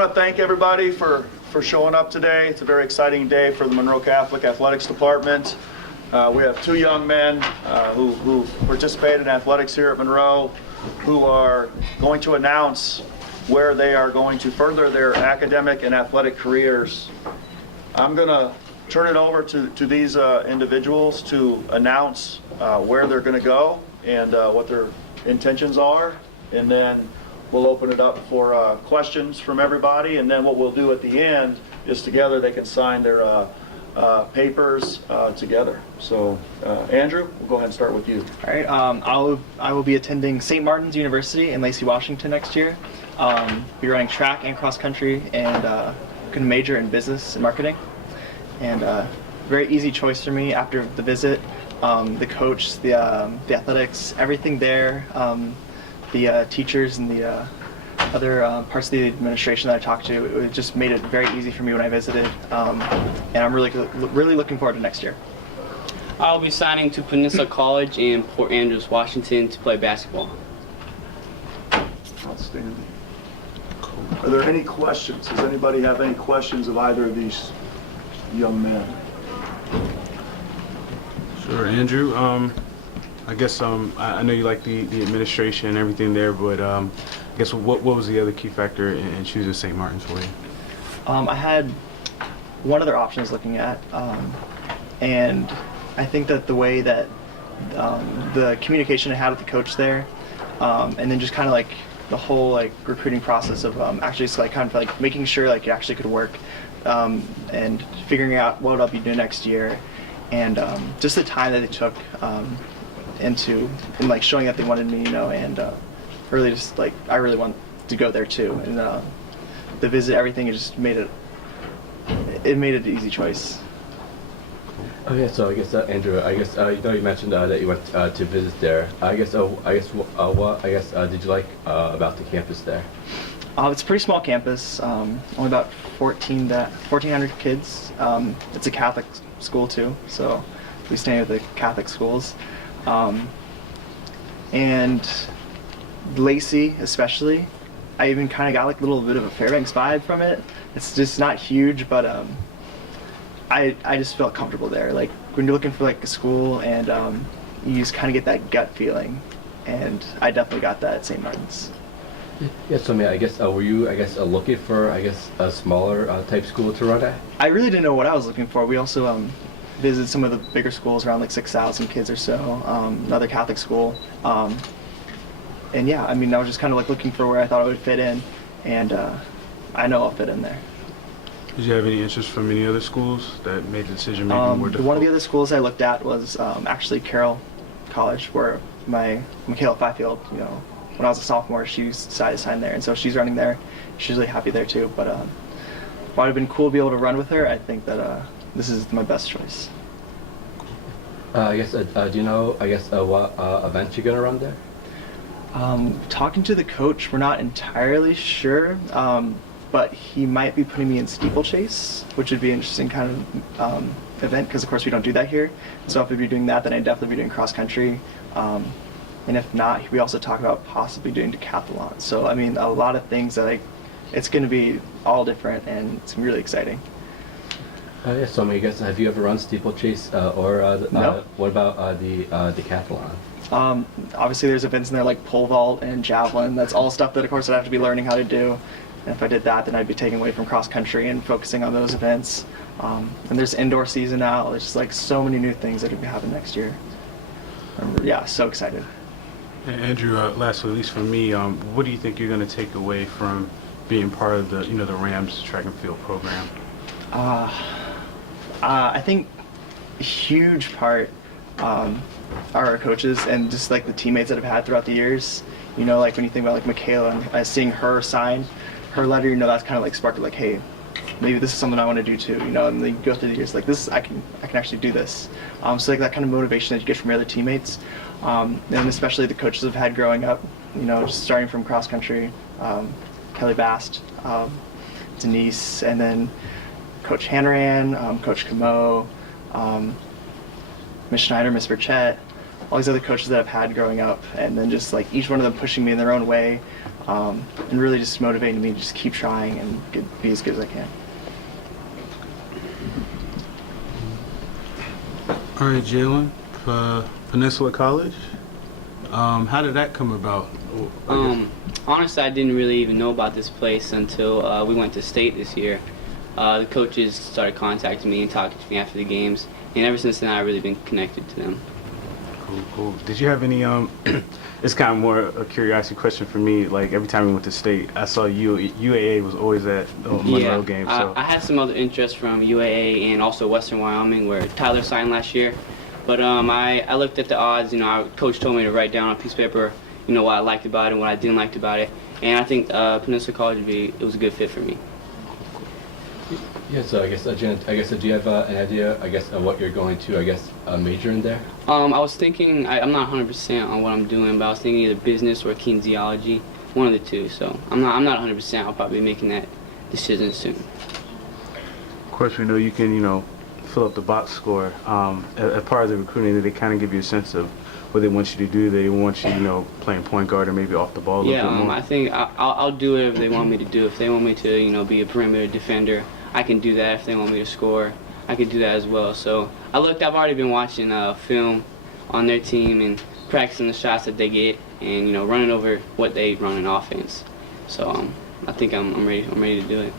I want to thank everybody for showing up today. It's a very exciting day for the Monroe Catholic Athletics Department. We have two young men who participate in athletics here at Monroe who are going to announce where they are going to further their academic and athletic careers. I'm going to turn it over to these individuals to announce where they're going to go and what their intentions are, and then we'll open it up for questions from everybody, and then what we'll do at the end is together they can sign their papers together. So Andrew, we'll go ahead and start with you. All right, I will be attending St. Martin's University in Lacey, Washington next year. Be running track and cross country, and going to major in business and marketing. And very easy choice for me after the visit. The coach, the athletics, everything there. The teachers and the other parts of the administration that I talked to, it just made it very easy for me when I visited, and I'm really looking forward to next year. I'll be signing to Peninsula College in Port Andrews, Washington to play basketball. Outstanding. Are there any questions? Does anybody have any questions of either of these young men? Sure, Andrew. I guess I know you like the administration and everything there, but I guess what was the other key factor in choosing St. Martin's for you? I had one other option I was looking at, and I think that the way that the communication I had with the coach there, and then just kind of like the whole like recruiting process of actually just like kind of like making sure like it actually could work, and figuring out what I'll be doing next year, and just the time that they took. And like showing that they wanted me, you know, and really just like I really want to go there too. And the visit, everything, it just made it an easy choice. Okay, so I guess Andrew, I guess you know you mentioned that you went to visit there. I guess what did you like about the campus there? It's a pretty small campus, only about 1,400 kids. It's a Catholic school too, so we stay with the Catholic schools. And Lacey especially, I even kind of got like a little bit of a Fairbanks vibe from it. It's just not huge, but I just felt comfortable there. Like when you're looking for like a school, and you just kind of get that gut feeling, and I definitely got that at St. Martin's. Yeah, so I guess were you looking for a smaller type school to run at? I really didn't know what I was looking for. We also visited some of the bigger schools, around like 6,000 kids or so, another Catholic school, and yeah, I mean I was just kind of like looking for where I thought I would fit in, and I know I'll fit in there. Did you have any interest from any other schools that made the decision maybe more difficult? One of the other schools I looked at was actually Carroll College, where my Mccullough Fifield, you know, when I was a sophomore, she decided to sign there, and so she's running there. She's really happy there too, but while it would have been cool to be able to run with her, I think that this is my best choice. I guess do you know what events you're gonna run there? Talking to the coach, we're not entirely sure, but he might be putting me in steeplechase, which would be an interesting kind of event, because of course we don't do that here. So if we'd be doing that, then I'd definitely be doing cross country, and if not, we also talk about possibly doing decathlon. So I mean, a lot of things that it's going to be all different, and it's really exciting. Yeah, so I guess have you ever run steeplechase No. What about the decathlon? Obviously there's events in there like pole vault and javelin. That's all stuff that of course I'd have to be learning how to do. And if I did that, then I'd be taking away from cross country and focusing on those events. And there's indoor season now. There's just like so many new things that are going to happen next year. Yeah, so excited. And Andrew, lastly, at least for me, what do you think you're going to take away from being part of the the Rams track and field program? I think a huge part are our coaches and just like the teammates that I've had throughout the years. You know, like when you think about like Mccullough and seeing her sign her letter, you know, that's kind of like sparked like, hey, maybe this is something I want to do too, you know, and then you go through the years like this, I can actually do this. So like that kind of motivation that you get from your other teammates, and especially the coaches I've had growing up, you know, just starting from cross country, Kelly Bast, Denise, and then Coach Hanran, Coach Camo, Miss Schneider, Miss Burchett, all these other coaches that I've had growing up, and then just like each one of them pushing me in their own way, and really just motivating me to just keep trying and be as good as I can. All right, Jalon, Peninsula College. How did that come about? Honestly, I didn't really even know about this place until we went to state this year. The coaches started contacting me and talking to me after the games, and ever since then I've really been connected to them. Cool. Did you have any? It's kind of more a curiosity question for me. Like every time we went to state, I saw UAA was always at Monroe games. So I had some other interests from UAA and also Western Wyoming, where Tyler signed last year. But I looked at the odds. Our coach told me to write down on a piece of paper, what I liked about it and what I didn't like about it. And I think Peninsula College it was a good fit for me. Yeah, so I guess, Jen, do you have an idea, of what you're going to, major in there? I was thinking, I'm not 100% on what I'm doing, but I was thinking either business or kinesiology, one of the two. So I'm not 100%. I'll probably be making that decision soon. of course, we know you can, fill up the box score. As part of the recruiting, they kind of give you a sense of what they want you to do. They want you, playing point guard or maybe off the ball a little bit more. I think I'll do whatever they want me to do. If they want me to, be a perimeter defender, I can do that. If they want me to score, I can do that as well. So I've already been watching film on their team and practicing the shots that they get and, running over what they run in offense. So I think I'm ready to do it.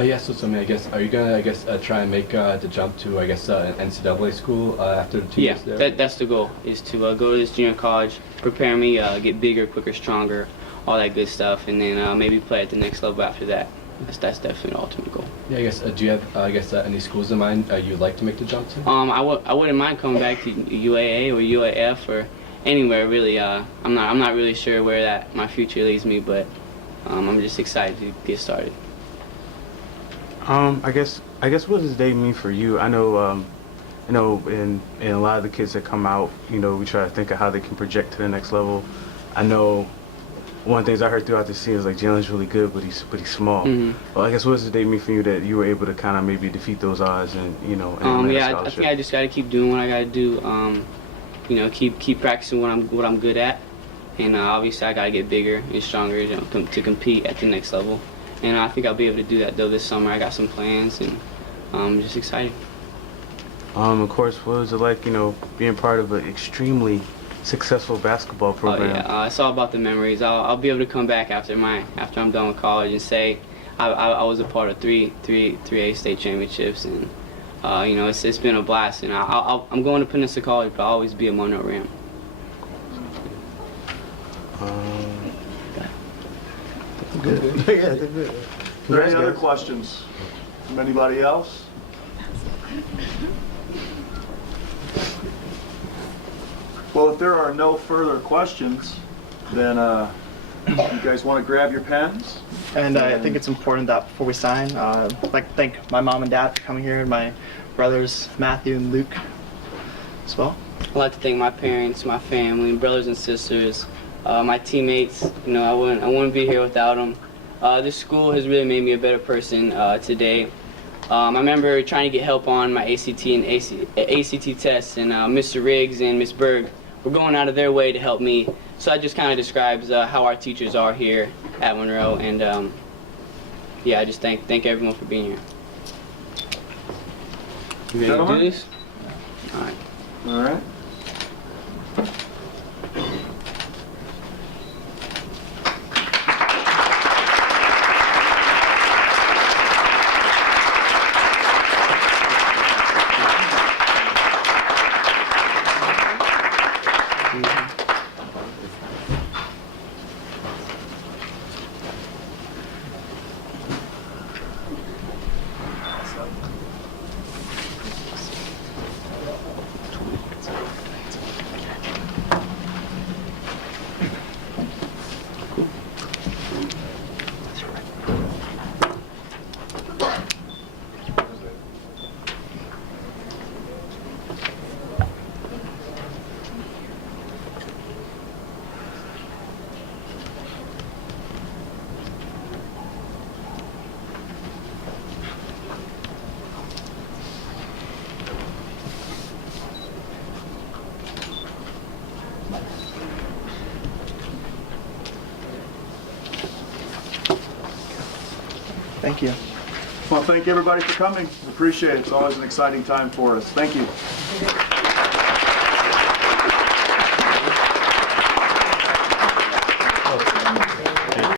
Yeah, so I guess, are you going to, try and make the jump to, an NCAA school after the 2 years there? Yeah, that's the goal, is to go to this junior college, prepare me, get bigger, quicker, stronger, all that good stuff, and then maybe play at the next level after that. That's definitely the ultimate goal. Yeah, I guess, do you have, any schools in mind you'd like to make the jump to? I wouldn't mind coming back to UAA or UAF or anywhere really. I'm not really sure where my future leads me, but I'm just excited to get started. I guess what does day mean for you? I know, in a lot of the kids that come out, we try to think of how they can project to the next level. I know one of the things I heard throughout the season is like Jalon's really good, but he's small. Mm-hmm. Well, I guess what does the day mean for you that you were able to kind of maybe defeat those odds and I think I just got to keep doing what I got to do. Keep practicing what I'm good at, and obviously I got to get bigger and stronger to compete at the next level. And I think I'll be able to do that though this summer. I got some plans, and I'm just excited. Of course, what was it like, being part of an extremely successful basketball program? Oh yeah, it's all about the memories. I'll be able to come back after I'm done with college and say I was a part of three A state championships, and it's been a blast. And I'm going to Peninsula College, but I'll always be a Monroe Ram. Good. Yeah, they're good. Are there any other questions from anybody else? Well, if there are no further questions, then you guys want to grab your pens? And I think it's important that before we sign, I'd like to thank my mom and dad for coming here, and my brothers Matthew and Luke as well. I'd like to thank my parents, my family, brothers and sisters, my teammates. I wouldn't be here without them. This school has really made me a better person today. I remember trying to get help on my ACT and ACT tests, and Mr. Riggs and Miss Berg were going out of their way to help me. So that just kind of describes how our teachers are here at Monroe, and I just thank everyone for being here. You ready to do this? All right. All right. Thank you. Well, thank you everybody for coming. Appreciate it. It's always an exciting time for us. Thank you.